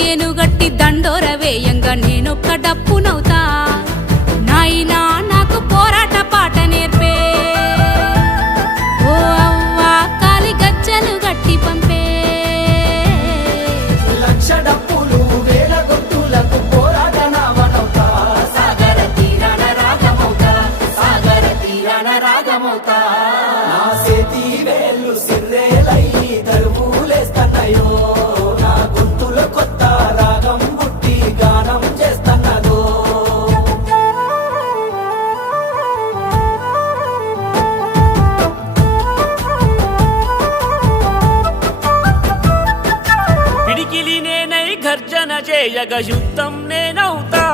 నేను గట్టి దండోర వేయంగా నేనొక్క డప్పునవుతా నాయనా నాకు పోరాట పాట నేర్పే ఓ అవ్వా కాలి గజ్జలు గట్టి పంపే లక్ష డప్పులు వేల గొంతులకు పోరాట నావనవుతా సాగర తీరాన రాగమవుతా సాగర తీరాన రాగమవుతా నా చేతి వేళ్ళు సిర్రేలై దరువులేస్తన్నాయో నా గొంతులో కొత్త రాగం పుట్టి గానం చేస్తన్నదో పిడికిలి నేనై గర్జన చేయగ యుద్ధం నేనవుతా